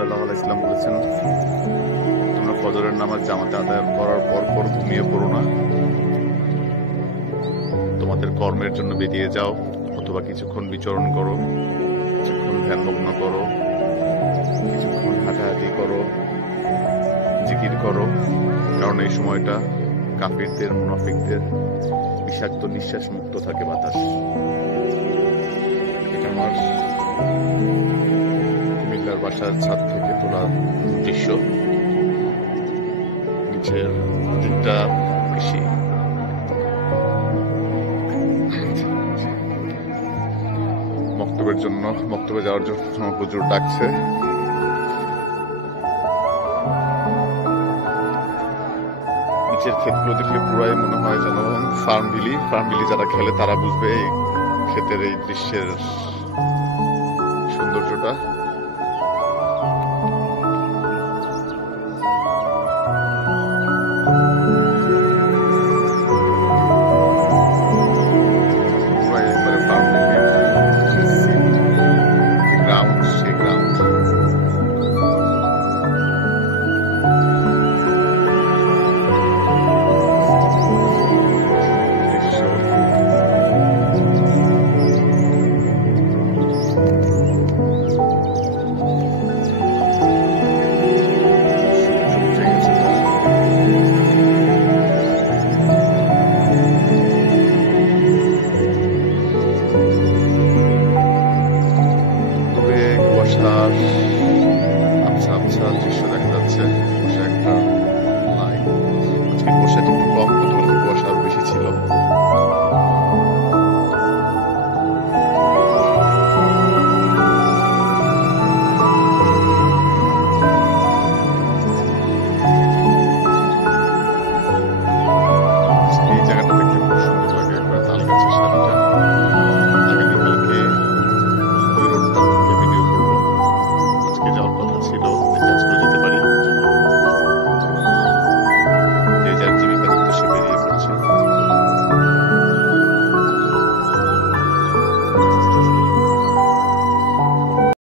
সাল্লাল্লাহু আলাইহি ওয়াসাল্লাম বলেছেন, তোমরা ফজরের নামাজ জামাতে আদায় করার পর ঘুমিয়ে পড়ো না, তোমাদের কর্মের জন্য বেরিয়ে যাও, অথবা কিছুক্ষণ বিচরণ করো, কিছুক্ষণ ধ্যানমগ্ন করো, কিছুক্ষণ হাঁটাহাঁটি করো, জিকির করো, কারণ এই সময়টা কাফিরদের, মুনাফিকদের বিষাক্ত নিঃশ্বাস মুক্ত থাকে বাতাস। এটা আমার কুমিল্লার বাসার ছাদ থেকে তোলা দৃশ্য। নিচের দিকটা বেশি বক্তব্যে যাওয়ার জন্য হুজুর ডাকছে। নিচের ক্ষেতগুলো দেখলে পুরাই মনে হয় যেন ফার্ম বিলি যারা খেলে তারা বুঝবে এই ক্ষেতের এই দৃশ্যের সৌন্দর্যটা। তবে কুয়াশার